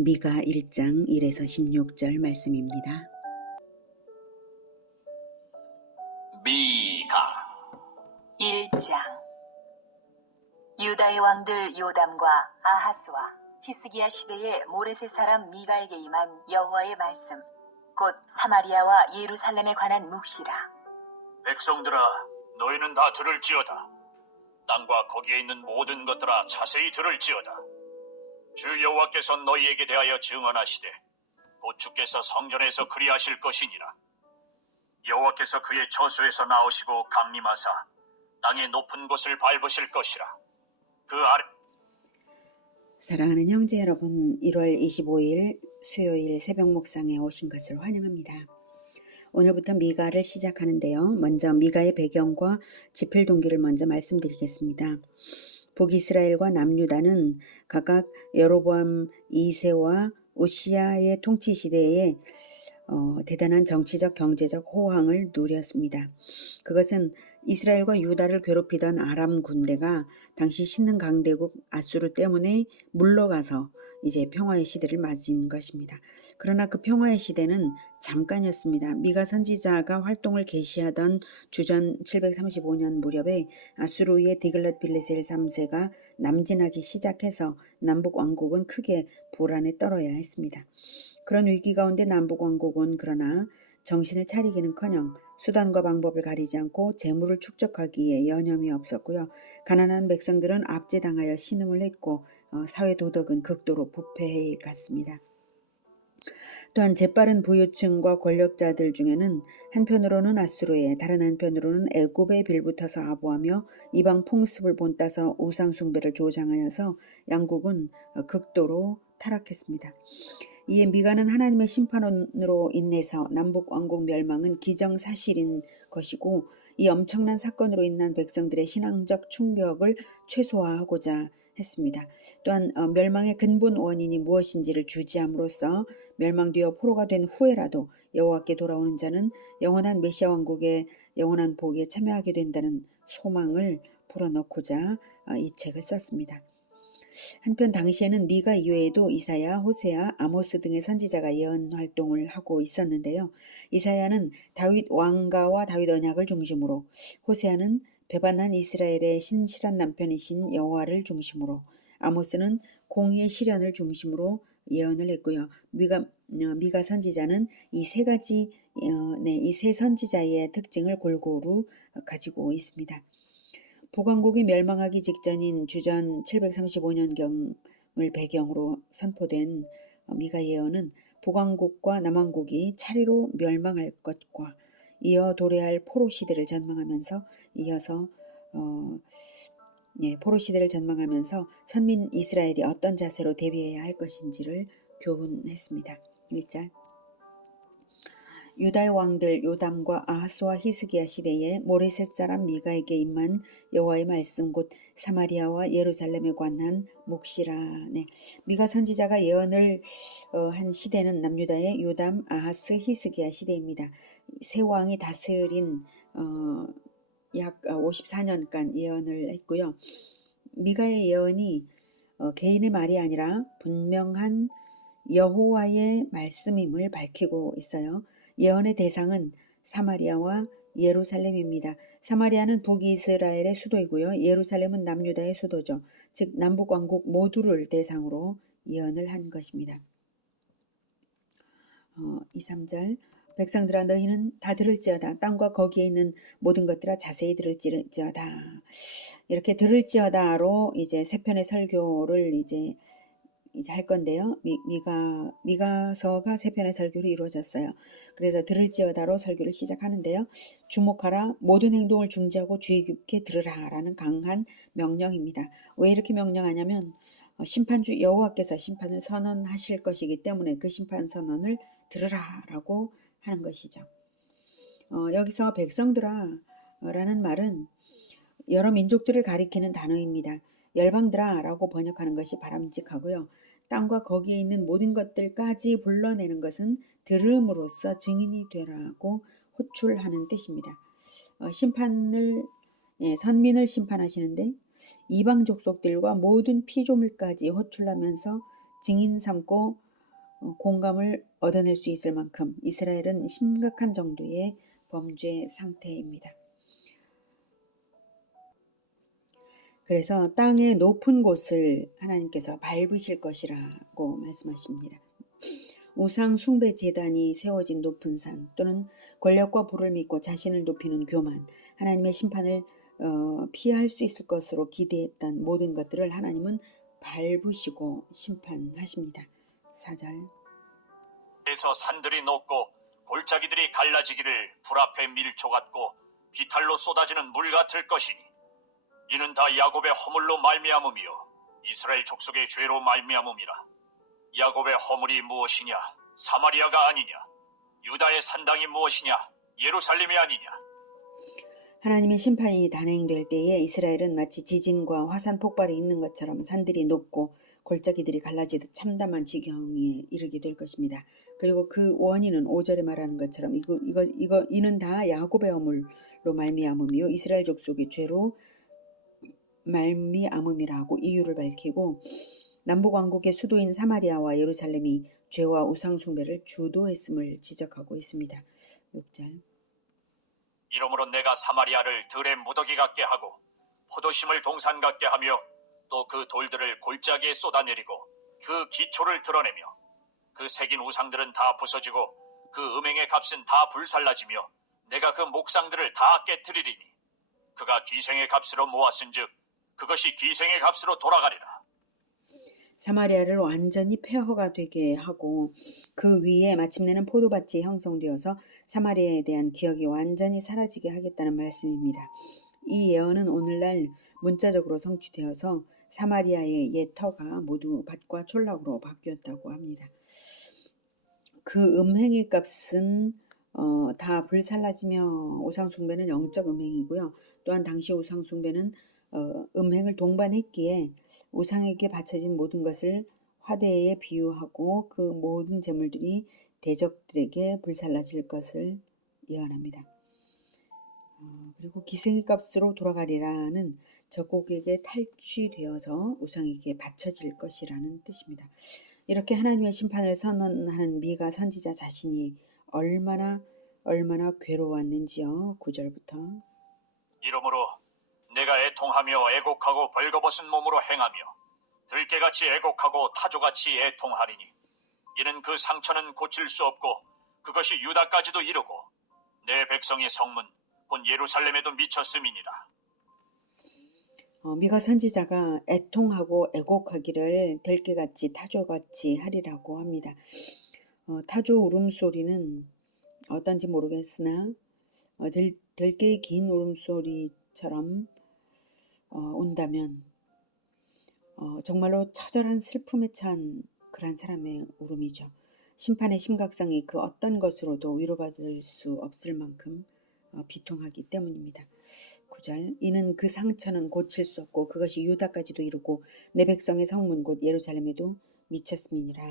미가 1장 1에서 16절 말씀입니다. 미가 1장. 유다의 왕들 요담과 아하스와 히스기야 시대의 모레셋 사람 미가에게 임한 여호와의 말씀, 곧 사마리아와 예루살렘에 관한 묵시라. 백성들아, 너희는 다 들을지어다. 땅과 거기에 있는 모든 것들아, 자세히 들을지어다. 주 여호와께서 너희에게 대하여 증언하시되 곧 주께서 성전에서 그리하실 것이니라. 여호와께서 그의 처소에서 나오시고 강림하사 땅의 높은 곳을 밟으실 것이라. 그 아래 사랑하는 형제 여러분, 1월 25일 수요일 새벽 묵상에 오신 것을 환영합니다. 오늘부터 미가를 시작하는데요. 먼저 미가의 배경과 집필 동기를 먼저 말씀드리겠습니다. 북이스라엘과 남유다는 각각 여로보암 2세와 우시야의 통치 시대에 대단한 정치적 경제적 호황을 누렸습니다. 그것은 이스라엘과 유다를 괴롭히던 아람 군대가 당시 신흥 강대국 아수르 때문에 물러가서 이제 평화의 시대를 맞은 것입니다. 그러나 그 평화의 시대는 잠깐이었습니다. 미가 선지자가 활동을 개시하던 주전 735년 무렵에 아수르의 디글랏빌레셀 3세가 남진하기 시작해서 남북 왕국은 크게 불안에 떨어야 했습니다. 그런 위기 가운데 남북 왕국은 그러나 정신을 차리기는커녕 수단과 방법을 가리지 않고 재물을 축적하기에 여념이 없었고요. 가난한 백성들은 압제당하여 신음을 했고 사회 도덕은 극도로 부패해 갔습니다. 또한 재빠른 부유층과 권력자들 중에는 한편으로는 아수르에, 다른 한편으로는 애굽에 빌붙어서 아부하며 이방 풍습을 본따서 우상 숭배를 조장하여서 양국은 극도로 타락했습니다. 이에 미가는 하나님의 심판으로 인해서 남북 왕국 멸망은 기정사실인 것이고, 이 엄청난 사건으로 인한 백성들의 신앙적 충격을 최소화하고자 했습니다. 또한 멸망의 근본 원인이 무엇인지를 주지함으로써 멸망되어 포로가 된 후에라도 여호와께 돌아오는 자는 영원한 메시아 왕국의 영원한 복에 참여하게 된다는 소망을 불어넣고자 이 책을 썼습니다. 한편 당시에는 미가 이외에도 이사야, 호세아, 아모스 등의 선지자가 예언 활동을 하고 있었는데요. 이사야는 다윗 왕가와 다윗 언약을 중심으로, 호세아는 배반한 이스라엘의 신실한 남편이신 여호와를 중심으로, 아모스는 공의의 실현을 중심으로 예언을 했고요. 미가 선지자는 이 세 선지자의 특징을 골고루 가지고 있습니다. 북왕국이 멸망하기 직전인 주전 735년경을 배경으로 선포된 미가 예언은 북왕국과 남왕국이 차례로 멸망할 것과 이어 도래할 포로 시대를 전망하면서 선민 이스라엘이 어떤 자세로 대비해야 할 것인지를 교훈했습니다. 1절. 유다의 왕들 요담과 아하스와 히스기야 시대에 모레셋 사람 미가에게 임한 여호와의 말씀, 곧 사마리아와 예루살렘에 관한 묵시라. 미가 선지자가 예언을 한 시대는 남유다의 요담, 아하스, 히스기야 시대입니다. 세 왕이 다스린 약 54년간 예언을 했고요. 미가의 예언이 개인의 말이 아니라 분명한 여호와의 말씀임을 밝히고 있어요. 예언의 대상은 사마리아와 예루살렘입니다. 사마리아는 북이스라엘의 수도이고요. 예루살렘은 남유다의 수도죠. 즉 남북왕국 모두를 대상으로 예언을 한 것입니다. 2, 3절. 백성들아 너희는 다 들을지어다. 땅과 거기에 있는 모든 것들아 자세히 들을지어다. 이렇게 들을지어다로 이제 세 편의 설교를 이제 할 건데요. 미가서가 세 편의 설교로 이루어졌어요. 그래서 들을지어다로 설교를 시작하는데요. 주목하라, 모든 행동을 중지하고 주의 깊게 들으라 라는 강한 명령입니다. 왜 이렇게 명령하냐면 심판주 여호와께서 심판을 선언하실 것이기 때문에 그 심판 선언을 들으라 라고 하는 것이죠. 여기서 백성들아 라는 말은 여러 민족들을 가리키는 단어입니다. 열방들아 라고 번역하는 것이 바람직하고요. 땅과 거기에 있는 모든 것들까지 불러내는 것은 들음으로써 증인이 되라고 호출하는 뜻입니다. 선민을 심판하시는데 이방 족속들과 모든 피조물까지 호출하면서 증인 삼고 공감을 얻어낼 수 있을 만큼 이스라엘은 심각한 정도의 범죄 상태입니다. 그래서 땅의 높은 곳을 하나님께서 밟으실 것이라고 말씀하십니다. 우상 숭배 제단이 세워진 높은 산 또는 권력과 부를 믿고 자신을 높이는 교만, 하나님의 심판을 피할 수 있을 것으로 기대했던 모든 것들을 하나님은 밟으시고 심판하십니다. 4절. 그래서 산들이 높고 골짜기들이 갈라지기를 불 앞에 밀초 같고 비탈로 쏟아지는 물 같을 것이니 이는 다 야곱의 허물로 말미암음이요 이스라엘 족속의 죄로 말미암음이라. 야곱의 허물이 무엇이냐? 사마리아가 아니냐? 유다의 산당이 무엇이냐? 예루살렘이 아니냐? 하나님의 심판이 단행될 때에 이스라엘은 마치 지진과 화산 폭발이 있는 것처럼 산들이 높고 골짜기들이 갈라지듯 참담한 지경에 이르게 될 것입니다. 그리고 그 원인은 5절에 말하는 것처럼 이는 다 야곱의 허물로 말미암음이요 이스라엘 족속의 죄로 말미암음이라고 이유를 밝히고 남북왕국의 수도인 사마리아와 예루살렘이 죄와 우상숭배를 주도했음을 지적하고 있습니다. 6절. 이러므로 내가 사마리아를 들의 무더기 같게 하고 포도심을 동산 같게 하며 또 그 돌들을 골짜기에 쏟아내리고 그 기초를 드러내며 그 새긴 우상들은 다 부서지고 그 음행의 값은 다 불살라지며 내가 그 목상들을 다 깨뜨리리니 그가 기생의 값으로 모았은즉 그것이 기생의 값으로 돌아가리라. 사마리아를 완전히 폐허가 되게 하고 그 위에 마침내는 포도밭이 형성되어서 사마리아에 대한 기억이 완전히 사라지게 하겠다는 말씀입니다. 이 예언은 오늘날 문자적으로 성취되어서 사마리아의 옛 터가 모두 밭과 촌락으로 바뀌었다고 합니다. 그 음행의 값은 다 불살라지며 우상숭배는 영적 음행이고요. 또한 당시 우상숭배는 음행을 동반했기에 우상에게 바쳐진 모든 것을 화대에 비유하고 그 모든 재물들이 대적들에게 불살라질 것을 예언합니다. 그리고 기생의 값으로 돌아가리라는 적국에게 탈취되어서 우상에게 바쳐질 것이라는 뜻입니다. 이렇게 하나님의 심판을 선언하는 미가 선지자 자신이 얼마나 괴로웠는지요. 9절부터. 이러므로 내가 애통하며 애곡하고 벌거벗은 몸으로 행하며 들깨같이 애곡하고 타조같이 애통하리니 이는 그 상처는 고칠 수 없고 그것이 유다까지도 이르고 내 백성의 성문 곧 예루살렘에도 미쳤음이니라. 미가 선지자가 애통하고 애곡하기를 들깨같이 타조같이 하리라고 합니다. 타조 울음소리는 어떤지 모르겠으나 들깨의 긴 울음소리처럼 운다면 정말로 처절한 슬픔에 찬 그런 사람의 울음이죠. 심판의 심각성이 그 어떤 것으로도 위로받을 수 없을 만큼 비통하기 때문입니다. 9절. 이는 그 상처는 고칠 수 없고 그것이 유다까지도 이르고 내 백성의 성문 곧 예루살렘에도 미쳤음이니라.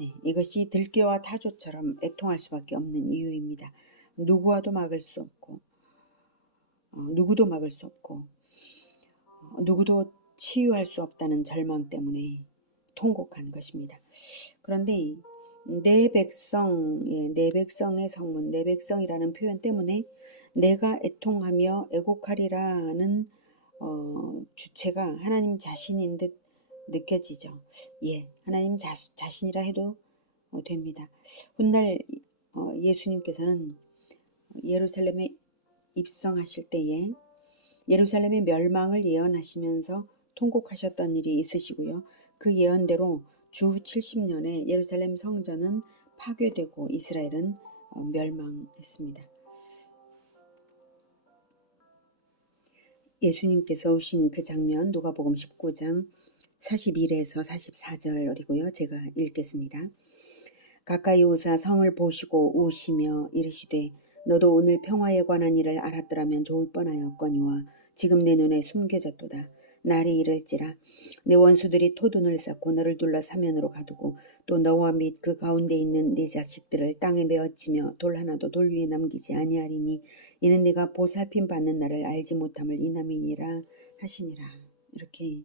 네, 이것이 들깨와 타조처럼 애통할 수밖에 없는 이유입니다. 누구도 막을 수 없고 누구도 치유할 수 없다는 절망 때문에 통곡한 것입니다. 그런데 내 백성의 성문, 내 백성이라는 표현 때문에 내가 애통하며 애곡하리라는 주체가 하나님 자신인 듯 느껴지죠. 예, 하나님 자신이라 해도 됩니다. 훗날 예수님께서는 예루살렘에 입성하실 때에 예루살렘의 멸망을 예언하시면서 통곡하셨던 일이 있으시고요. 그 예언대로 주 70년에 예루살렘 성전은 파괴되고 이스라엘은 멸망했습니다. 예수님께서 오신 그 장면 누가복음 19장 41에서 44절이고요. 제가 읽겠습니다. 가까이 오사 성을 보시고 우시며 이르시되 너도 오늘 평화에 관한 일을 알았더라면 좋을 뻔하였거니와 지금 내 눈에 숨겨졌도다. 날이 이를지라 내 원수들이 토둔을 쌓고 너를 둘러 사면으로 가두고 또 너와 및 그 가운데 있는 네 자식들을 땅에 메어치며 돌 하나도 돌 위에 남기지 아니하리니 이는 네가 보살핌 받는 날을 알지 못함을 인함이니라 하시니라. 이렇게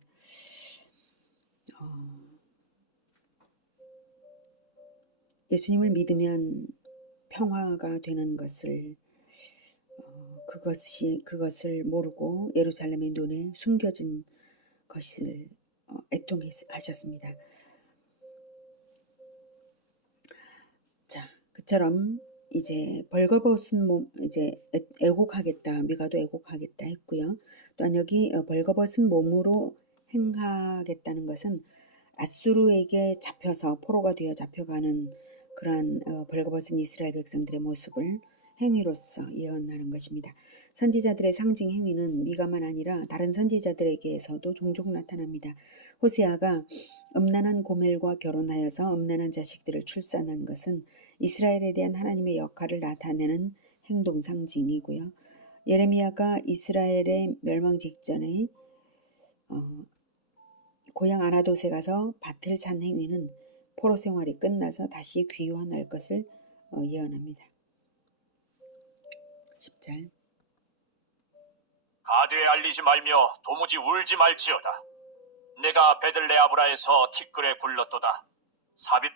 예수님을 믿으면 평화가 되는 것을 그것을 모르고 예루살렘의 눈에 숨겨진 것을 애통하셨습니다. 자, 그처럼 이제 벌거벗은 몸 이제 애곡하겠다, 미가도 애곡하겠다 했고요. 또한 여기 벌거벗은 몸으로 행하겠다는 것은 아수르에게 잡혀서 포로가 되어 잡혀가는 그러한 벌거벗은 이스라엘 백성들의 모습을 행위로서 예언하는 것입니다. 선지자들의 상징 행위는 미가만 아니라 다른 선지자들에게서도 종종 나타납니다. 호세아가 음란한 고멜과 결혼하여서 음란한 자식들을 출산한 것은 이스라엘에 대한 하나님의 역할을 나타내는 행동 상징이고요. 예레미야가 이스라엘의 멸망 직전에 고향 아나돗에 가서 밭을 산 행위는 포로 생활이 끝나서 다시 귀환할 것을 예언합니다. 10절 가드에 알리지 말며 도무지 울지 말지어다. 내가 베들레아브라에서 티끌에 굴렀도다. 삽입.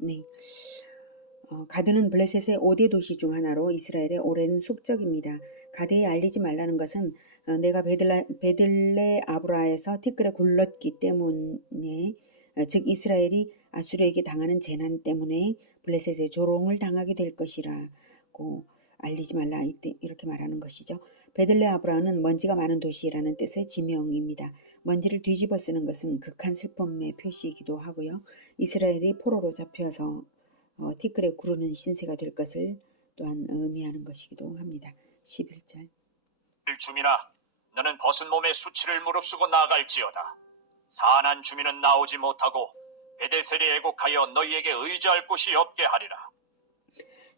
네. 가드는 블레셋의 5대 도시 중 하나로 이스라엘의 오랜 숙적입니다. 가드에 알리지 말라는 것은 내가 베들레아브라에서 티끌에 굴렀기 때문에 즉 이스라엘이 아수르에게 당하는 재난 때문에 블레셋의 조롱을 당하게 될 것이라고 알리지 말라 이렇게 말하는 것이죠. 베들레아브라는 먼지가 많은 도시라는 뜻의 지명입니다. 먼지를 뒤집어 쓰는 것은 극한 슬픔의 표시이기도 하고요. 이스라엘이 포로로 잡혀서 티끌에 구르는 신세가 될 것을 또한 의미하는 것이기도 합니다. 11절 주민아, 너는 벗은 몸에 수치를 무릅쓰고 나아갈지어다. 사안한 주민은 나오지 못하고 베데셀이 애곡하여 너희에게 의지할 곳이 없게 하리라.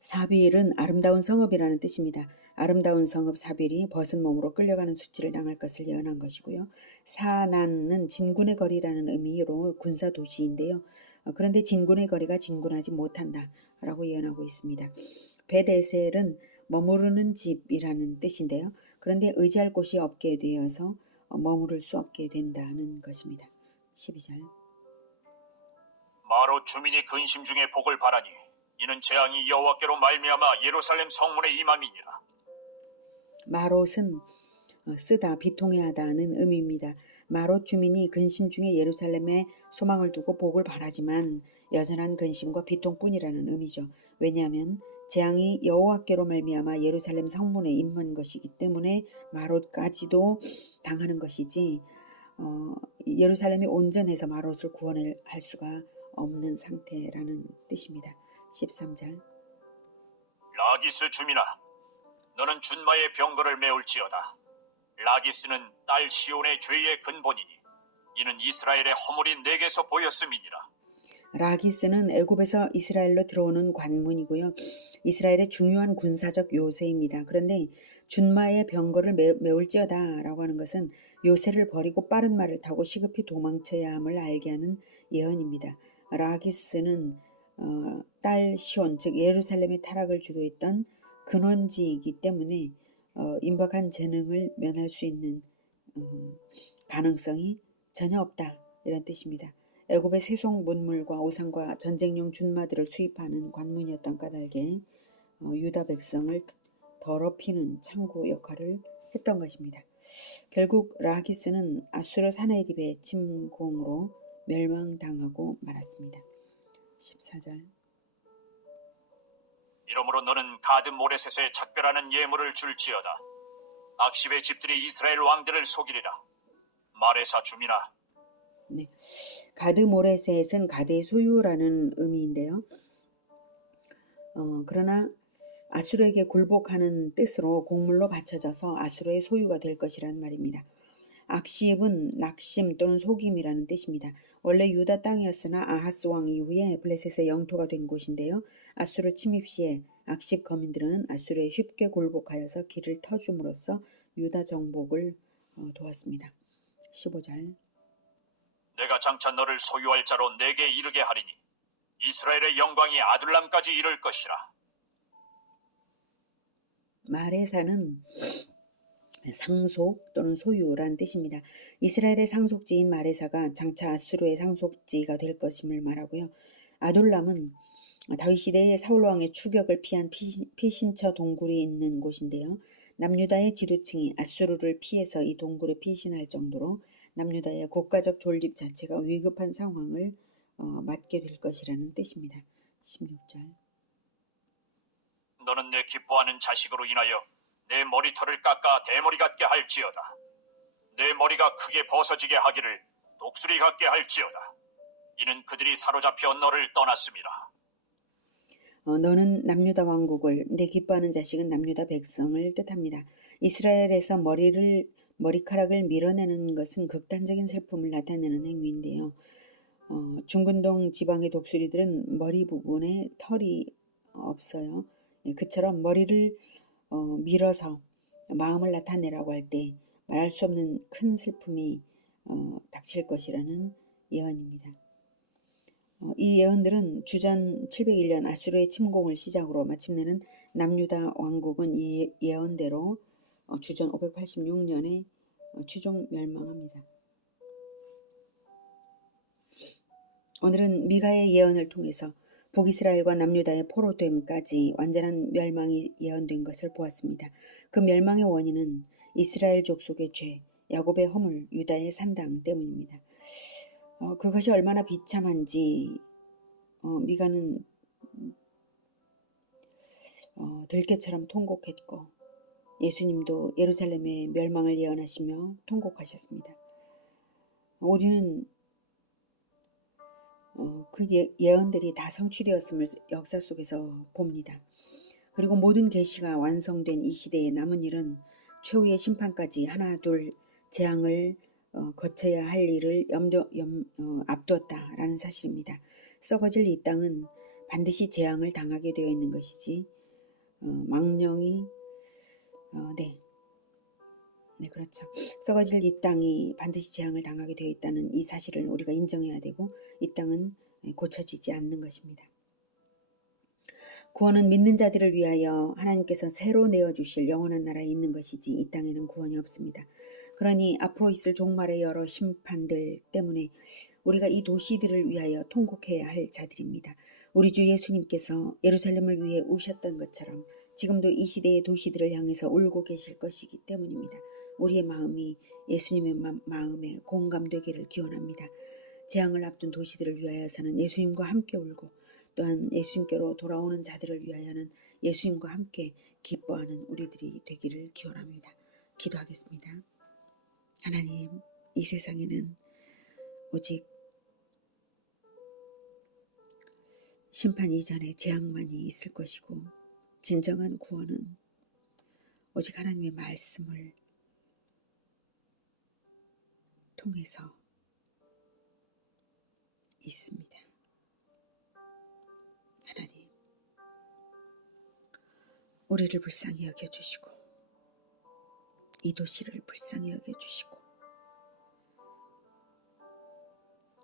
사빌은 아름다운 성읍이라는 뜻입니다. 아름다운 성읍 사빌이 벗은 몸으로 끌려가는 수치를 당할 것을 예언한 것이고요. 사난은 진군의 거리라는 의미로 군사 도시인데요. 그런데 진군의 거리가 진군하지 못한다라고 예언하고 있습니다. 베데셀은 머무르는 집이라는 뜻인데요. 그런데 의지할 곳이 없게 되어서 머무를 수 없게 된다는 것입니다. 12절 마롯 주민이 근심 중에 복을 바라니 이는 재앙이 여호와께로 말미암아 예루살렘 성문에 임함이니라. 마롯은 쓰다, 비통해하다는 의미입니다. 마롯 주민이 근심 중에 예루살렘에 소망을 두고 복을 바라지만 여전한 근심과 비통뿐이라는 의미죠. 왜냐하면 재앙이 여호와께로 말미암아 예루살렘 성문에 임한 것이기 때문에 마롯까지도 당하는 것이지 예루살렘이 온전해서 마롯을 구원할 수가 없는 상태라는 뜻입니다. 13절 라기스 주민아, 너는 준마의 병거를 메울지어다. 라기스는 딸 시온의 죄의 근본이니 이는 이스라엘의 허물이 내게서 보였음이니라. 라기스는 애굽에서 이스라엘로 들어오는 관문이고요. 이스라엘의 중요한 군사적 요새입니다. 그런데 준마의 병거를 메울지어다 라고 하는 것은 요새를 버리고 빠른 말을 타고 시급히 도망쳐야 함을 알게 하는 예언입니다. 라기스는 딸 시온 즉 예루살렘의 타락을 주도했던 근원지이기 때문에 임박한 재능을 면할 수 있는 가능성이 전혀 없다 이런 뜻입니다. 애굽의 세속 문물과 오상과 전쟁용 준마들을 수입하는 관문이었던 까닭에 유다 백성을 더럽히는 창구 역할을 했던 것입니다. 결국 라기스는 아수르 사네립의 침공으로 멸망당하고 말았습니다. 14절 이러므로 너는 가드 모레셋에 작별하는 예물을 줄지어다. 악십의 집들이 이스라엘 왕들을 속이리라. 마레사 주민아, 네, 가드 모레셋은 가드의 소유라는 의미인데요. 그러나 아수르에게 굴복하는 뜻으로 곡물로 바쳐져서 아수르의 소유가 될 것이란 말입니다. 악십은 낙심 또는 속임이라는 뜻입니다. 원래 유다 땅이었으나 아하스 왕 이후에 블레셋의 영토가 된 곳인데요. 아수르 침입 시에 악십 거민들은 아수르에 쉽게 굴복하여서 길을 터줌으로써 유다 정복을 도왔습니다. 15절 내가 장차 너를 소유할 자로 내게 이르게 하리니 이스라엘의 영광이 아둘람까지 이를 것이라. 마레사는 상속 또는 소유란 뜻입니다. 이스라엘의 상속지인 마레사가 장차 아수르의 상속지가 될 것임을 말하고요. 아둘람은 다윗 시대에 사울 왕의 추격을 피한 피신처 동굴이 있는 곳인데요. 남유다의 지도층이 아수르를 피해서 이 동굴에 피신할 정도로 남유다의 국가적 존립 자체가 위급한 상황을 맞게 될 것이라는 뜻입니다. 16절. 너는 내 기뻐하는 자식으로 인하여 내 머리털을 깎아 대머리 같게 할지어다. 내 머리가 크게 벗어지게 하기를 독수리 같게 할지어다. 이는 그들이 사로잡혀 너를 떠났습니다. 너는 남유다 왕국을, 내 기뻐하는 자식은 남유다 백성을 뜻합니다. 이스라엘에서 머리카락을 밀어내는 것은 극단적인 슬픔을 나타내는 행위인데요. 중근동 지방의 독수리들은 머리 부분에 털이 없어요. 그처럼 머리를 밀어서 마음을 나타내라고 할 때 말할 수 없는 큰 슬픔이 닥칠 것이라는 예언입니다. 이 예언들은 주전 701년 아수르의 침공을 시작으로 마침내는 남유다 왕국은 이 예언대로 주전 586년에 최종 멸망합니다. 오늘은 미가의 예언을 통해서 북이스라엘과 남유다의 포로됨까지 완전한 멸망이 예언된 것을 보았습니다. 그 멸망의 원인은 이스라엘 족속의 죄, 야곱의 허물, 유다의 산당 때문입니다. 그것이 얼마나 비참한지 미가는 들깨처럼 통곡했고 예수님도 예루살렘의 멸망을 예언하시며 통곡하셨습니다. 우리는 그 예언들이 다 성취되었음을 역사 속에서 봅니다. 그리고 모든 계시가 완성된 이 시대에 남은 일은 최후의 심판까지 하나 둘 재앙을 거쳐야 할 일을 앞두었다라는 사실입니다. 썩어질 이 땅은 반드시 재앙을 당하게 되어 있는 것이지 망령이 그렇죠. 썩어질 이 땅이 반드시 재앙을 당하게 되어 있다는 이 사실을 우리가 인정해야 되고 이 땅은 고쳐지지 않는 것입니다. 구원은 믿는 자들을 위하여 하나님께서 새로 내어주실 영원한 나라에 있는 것이지 이 땅에는 구원이 없습니다. 그러니 앞으로 있을 종말의 여러 심판들 때문에 우리가 이 도시들을 위하여 통곡해야 할 자들입니다. 우리 주 예수님께서 예루살렘을 위해 우셨던 것처럼 지금도 이 시대의 도시들을 향해서 울고 계실 것이기 때문입니다. 우리의 마음이 예수님의 마음에 공감되기를 기원합니다. 재앙을 앞둔 도시들을 위하여서는 예수님과 함께 울고 또한 예수님께로 돌아오는 자들을 위하여는 예수님과 함께 기뻐하는 우리들이 되기를 기원합니다. 기도하겠습니다. 하나님, 이 세상에는 오직 심판 이전에 재앙만이 있을 것이고 진정한 구원은 오직 하나님의 말씀을 통해서 있습니다. 하나님, 우리를 불쌍히 여겨주시고 이 도시를 불쌍히 여겨주시고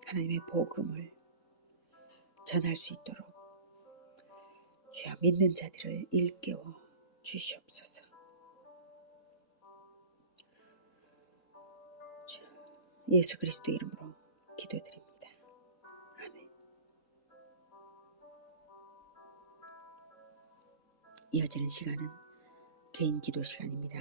하나님의 복음을 전할 수 있도록 주여 믿는 자들을 일깨워 주시옵소서. 예수 그리스도의 이름으로 기도드립니다. 아멘. 이어지는 시간은 개인 기도 시간입니다.